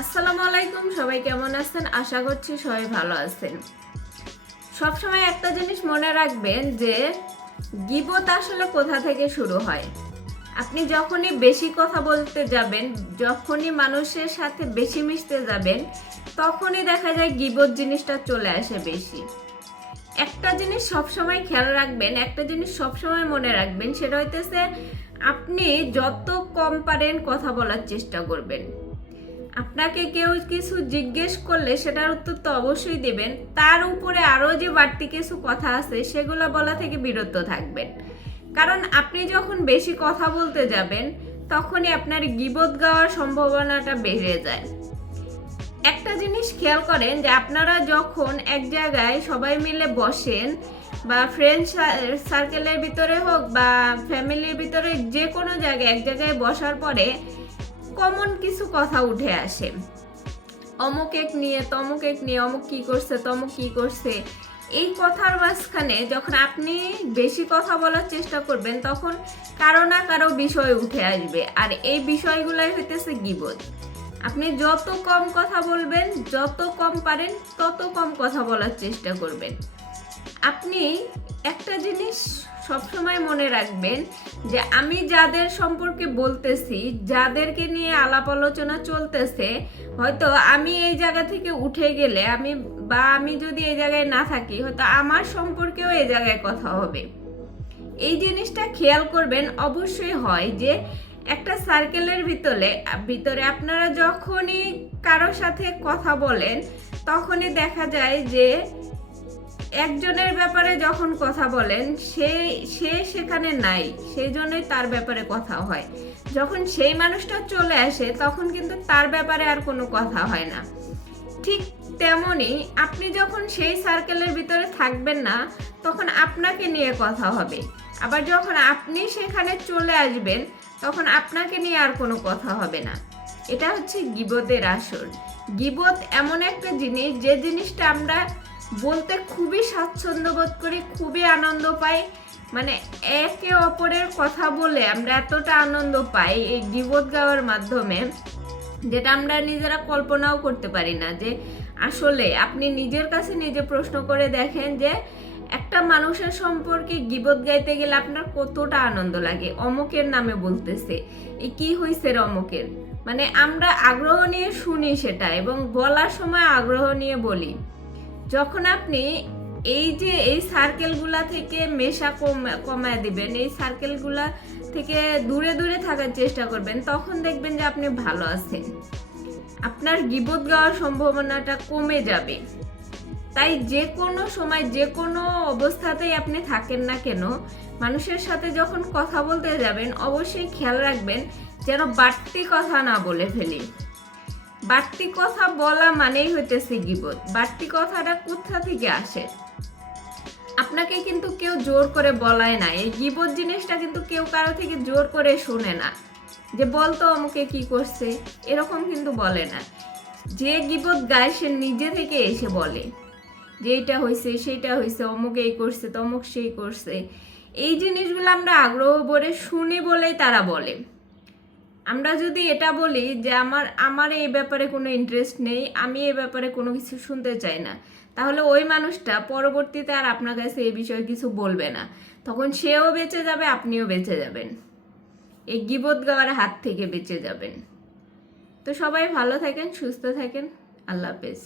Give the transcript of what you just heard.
আসসালামু আলাইকুম, সবাই কেমন আছেন? আশা করছি সবাই ভালো আছেন। সবসময় একটা জিনিস মনে রাখবেন যে গীবত আসলে কোথা থেকে শুরু হয়। আপনি যখনই বেশি কথা বলতে যাবেন, যখনই মানুষের সাথে বেশি মিশতে যাবেন, তখনই দেখা যায় গীবত জিনিসটা চলে আসে বেশি। একটা জিনিস সবসময় খেয়াল রাখবেন, একটা জিনিস সবসময় মনে রাখবেন, সেটা হইতেছে আপনি যত কম পারেন কথা বলার চেষ্টা করবেন। আপনাকে কেউ কিছু জিজ্ঞেস করলে সেটার উত্তর তো অবশ্যই দেবেন, তার উপরে আরও যে বাড়তি কিছু কথা আছে সেগুলো বলা থেকে বিরত থাকবেন। কারণ আপনি যখন বেশি কথা বলতে যাবেন তখনই আপনার গীবত গাওয়ার সম্ভাবনাটা বেড়ে যায়। একটা জিনিস খেয়াল করেন যে আপনারা যখন এক জায়গায় সবাই মিলে বসেন, বা ফ্রেন্ড সার্কেলের ভিতরে হোক বা ফ্যামিলির ভিতরে, যে কোনো জায়গায় এক জায়গায় বসার পরে কমন কিছু কথা উঠে আসে, অমুক এক নিয়ে তমুক এক নিয়ে, অমুক কি করছে তমুক কি করছে। এই কথার মাঝখানে যখন আপনি বেশি কথা বলার চেষ্টা করবেন তখন কারো না কারো বিষয় উঠে আসবে, আর এই বিষয়গুলাই হইতেছে গীবত। আপনি যত কম কথা বলবেন, যত কম পারেন তত কম কথা বলার চেষ্টা করবেন। আপনি একটা জিনিস সবসময় মনে রাখবেন যে আমি যাদের সম্পর্কে বলতেছি, যাদেরকে নিয়ে আলাপ আলোচনা চলতেছে, হয়তো আমি এই জায়গা থেকে উঠে গেলে আমি যদি এই জায়গায় না থাকি, হয়তো আমার সম্পর্কেও এই জায়গায় কথা হবে। এই জিনিসটা খেয়াল করবেন। অবশ্যই হয় যে একটা সার্কেলের ভিতরে আপনারা যখনই কারোর সাথে কথা বলেন তখনই দেখা যায় যে একজনের ব্যাপারে যখন কথা বলেন সে সেখানে নাই, সেই জন্যই তার ব্যাপারে কথা হয়। যখন সেই মানুষটা চলে আসে তখন কিন্তু তার ব্যাপারে আর কোনো কথা হয় না। ঠিক তেমনি আপনি যখন সেই সার্কেলের ভিতরে থাকবেন না তখন আপনাকে নিয়ে কথা হবে, আবার যখন আপনি সেখানে চলে আসবেন তখন আপনাকে নিয়ে আর কোনো কথা হবে না। এটা হচ্ছে গীবতের আসর। গীবত এমন একটা জিনিস, যে জিনিসটা আমরা বলতে খুবই স্বাচ্ছন্দ্য বোধ করি, খুবই আনন্দ পাই। মানে একে অপরের কথা বলে আমরা এতটা আনন্দ পাই এই গীবত গাওয়ার মাধ্যমে, যেটা আমরা নিজেরা কল্পনাও করতে পারি না। যে আসলে আপনি নিজের কাছে নিজে প্রশ্ন করে দেখেন যে একটা মানুষের সম্পর্কে গীবত গাইতে গেলে আপনার কতটা আনন্দ লাগে। অমুকের নামে বলতেছে, এই কি হয়েছে রে অমুকের, মানে আমরা আগ্রহ নিয়ে শুনি সেটা, এবং বলার সময় আগ্রহ নিয়ে বলি। যখন আপনি এই সার্কেলগুলা থেকে মেশা কমায় দিবেন, এই সার্কেলগুলা থেকে দূরে দূরে থাকার চেষ্টা করবেন, তখন দেখবেন যে আপনি ভালো আছেন, আপনার গীবত গাওয়ার সম্ভাবনাটা কমে যাবে। তাই যে কোনো সময় যে কোনো অবস্থাতেই আপনি থাকেন না কেন, মানুষের সাথে যখন কথা বলতে যাবেন অবশ্যই খেয়াল রাখবেন যেন বাড়তি কথা না বলে ফেলি। বাড়তি কথা বলা মানেই হইতেছে গীবত। বাড়তি কথাটা কোথা থেকে আসে? আপনাকে কিন্তু কেউ জোর করে বলায় না। এই গীবত জিনিসটা কিন্তু কেউ কারো থেকে জোর করে শুনে না, যে বলতো অমুকে কি করছে, এরকম কিন্তু বলে না। যে গীবত গায় সে নিজে থেকে এসে বলে যে এইটা হয়েছে সেইটা হয়েছে, অমুক এই করছে তমুক সেই করছে। এই জিনিসগুলো আমরা আগ্রহ ভরে শুনি বলেই তারা বলে। আমরা যদি এটা বলি যে আমার এই ব্যাপারে কোনো ইন্টারেস্ট নেই, আমি এই ব্যাপারে কোনো কিছু শুনতে চাই না, তাহলে ওই মানুষটা পরবর্তীতে আর আপনার কাছে এই বিষয়ে কিছু বলবে না। তখন সেও বেঁচে যাবে, আপনিও বেঁচে যাবেন, এই গীবত গাওয়ার হাত থেকে বেঁচে যাবেন। তো সবাই ভালো থাকেন, সুস্থ থাকেন। আল্লাহ হাফেজ।